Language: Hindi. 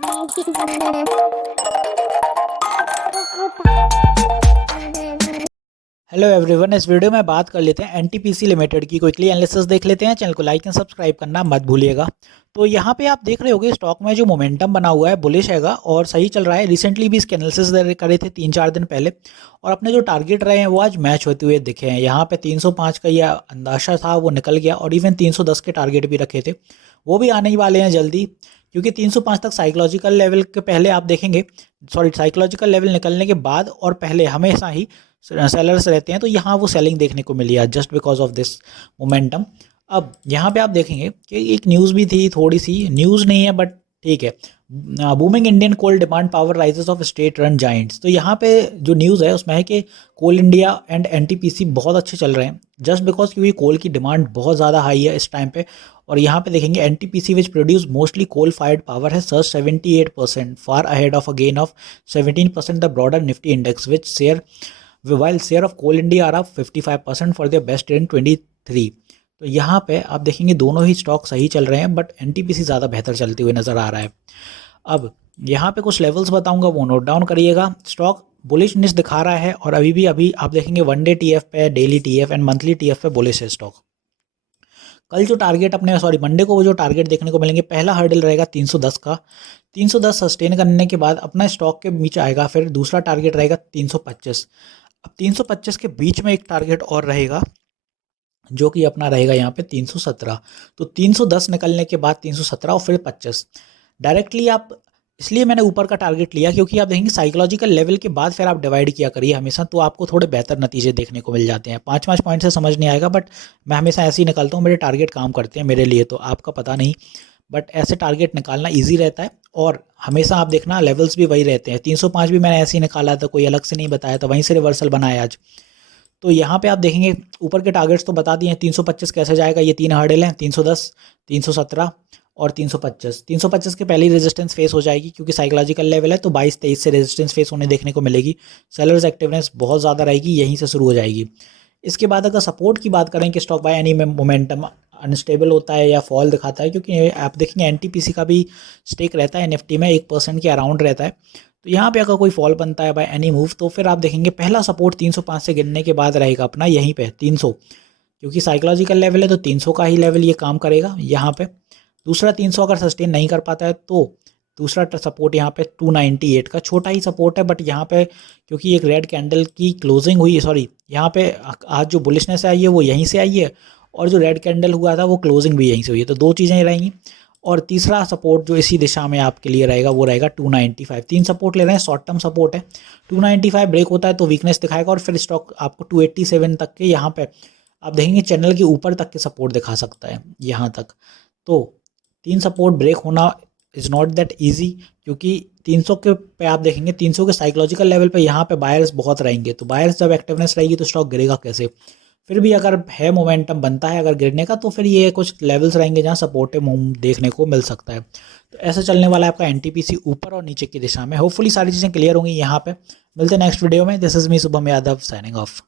हेलो एवरीवन, इस वीडियो में बात कर लेते हैं एनटीपीसी लिमिटेड की क्विकली एनालिसिस देख लेते हैं। चैनल को लाइक एंड सब्सक्राइब करना मत भूलिएगा। तो यहाँ पे आप देख रहे होगे स्टॉक में जो मोमेंटम बना हुआ है बुलिश हैगा और सही चल रहा है। रिसेंटली भी इसके एनालिसिस करे थे 3-4 दिन पहले और अपने जो टारगेट रहे हैं वो आज मैच होते हुए दिखे हैं। यहाँ पे 305 का यह अंदाजा था वो निकल गया और इवन 310 के टारगेट भी रखे थे, वो भी आने ही वाले हैं जल्दी, क्योंकि 305 तक साइकोलॉजिकल लेवल के पहले आप देखेंगे, साइकोलॉजिकल लेवल निकलने के बाद और पहले हमेशा ही सेलर्स रहते हैं। तो यहाँ वो सेलिंग देखने को मिली है just because of this momentum. अब यहाँ पे आप देखेंगे कि एक न्यूज़ भी थी, थोड़ी सी न्यूज़ नहीं है बट ठीक है, booming Indian coal demand power rises of state run giants. तो यहाँ पे जो न्यूज़ है उसमें है कि कोल इंडिया एंड एनटीपीसी बहुत अच्छे चल रहे हैं जस्ट बिकॉज क्योंकि कोल की डिमांड बहुत ज़्यादा हाई है इस टाइम पे। और यहाँ पे देखेंगे NTPC which produce mostly coal fired power has surged 78%, far ahead of a gain of 17% the broader Nifty index which share while share of coal India are up 55% for their best year in 23। तो यहाँ पे आप देखेंगे दोनों ही स्टॉक सही चल रहे हैं बट एनटीपीसी ज़्यादा बेहतर चलते हुए नज़र आ रहा है। अब यहाँ पे कुछ लेवल्स बताऊंगा, वो नोट डाउन करिएगा। स्टॉक बुलिशनेस दिखा रहा है और अभी आप देखेंगे वन डे टीएफ पे, daily TF and monthly TF पे बुलिश है स्टॉक। कल जो टारगेट मंडे को वो जो टारगेट देखने को मिलेंगे, पहला हर्डल रहेगा 310 का। 310 सस्टेन करने के बाद अपना स्टॉक के बीच आएगा, फिर दूसरा टारगेट रहेगा 325। अब 325 के बीच में एक टारगेट और रहेगा जो कि अपना रहेगा यहाँ पे 317। तो 310 निकलने के बाद 317 और फिर 25 डायरेक्टली आप, इसलिए मैंने ऊपर का टारगेट लिया क्योंकि आप देखेंगे साइकोलॉजिकल लेवल के बाद फिर आप डिवाइड किया करिए हमेशा, तो आपको थोड़े बेहतर नतीजे देखने को मिल जाते हैं। 5-5 पॉइंट से समझ नहीं आएगा बट मैं हमेशा ऐसे ही निकालता हूँ, मेरे टारगेट काम करते हैं मेरे लिए, तो आपका पता नहीं बट ऐसे टारगेट निकालना ईजी रहता है। और हमेशा आप देखना लेवल्स भी वही रहते हैं। 305 भी मैंने ऐसे ही निकाला था, कोई अलग से नहीं बताया था, वहीं से रिवर्सल बनाया आज। तो यहाँ पे आप देखेंगे ऊपर के टारगेट्स तो बता दिए हैं। 325 कैसे जाएगा, ये 3 हर्डल हैं, 310, 317 और 325। 325 के पहली रेजिस्टेंस फेस हो जाएगी क्योंकि साइकोलॉजिकल लेवल है, तो 22-23 से रेजिस्टेंस फेस होने देखने को मिलेगी। सेलर्स एक्टिवनेस बहुत ज़्यादा रहेगी, यहीं से शुरू हो जाएगी। इसके बाद अगर सपोर्ट की बात करें कि stock by any momentum unstable होता है या फॉल दिखाता है, क्योंकि आप देखेंगे एनटीपीसी का भी स्टेक रहता है निफ्टी में 1% के अराउंड रहता है। तो यहाँ पे अगर कोई फॉल बनता है बाय एनी मूव तो फिर आप देखेंगे पहला सपोर्ट 305 से गिरने के बाद रहेगा अपना यहीं पे 300, क्योंकि साइकोलॉजिकल लेवल है तो 300 का ही लेवल ये काम करेगा यहाँ पे। दूसरा 300 अगर सस्टेन नहीं कर पाता है तो दूसरा सपोर्ट यहाँ पे 298 का छोटा ही सपोर्ट है, बट यहाँ पे क्योंकि एक रेड कैंडल की क्लोजिंग हुई, सॉरी यहाँ पे आज जो बुलिशनेस आई है वो यहीं से आई है और जो रेड कैंडल हुआ था वो क्लोजिंग भी यहीं से हुई है, तो दो चीज़ें रहेंगी। और तीसरा सपोर्ट जो इसी दिशा में आपके लिए रहेगा वो रहेगा 295। 3 सपोर्ट ले रहे हैं, शॉर्ट टर्म सपोर्ट है। 295 ब्रेक होता है तो वीकनेस दिखाएगा और फिर स्टॉक आपको 287 तक के यहाँ पे आप देखेंगे चैनल के ऊपर तक के सपोर्ट दिखा सकता है यहाँ तक। तो 3 सपोर्ट ब्रेक होना इज़ नॉट दैट ईजी, क्योंकि 300 के पे आप देखेंगे 300 के साइकोलॉजिकल लेवल पे यहाँ पे बायर्स बहुत रहेंगे, तो बायर्स जब एक्टिवनेस रहेगी तो स्टॉक गिरेगा कैसे। फिर भी अगर है मोमेंटम बनता है अगर गिरने का तो फिर ये कुछ लेवल्स रहेंगे जहाँ सपोर्टिव मूव देखने को मिल सकता है। तो ऐसा चलने वाला है आपका एनटीपीसी ऊपर और नीचे की दिशा में। होपफुली सारी चीज़ें क्लियर होंगी यहाँ पे। मिलते हैं नेक्स्ट वीडियो में। This is me Shubham Yadav signing off.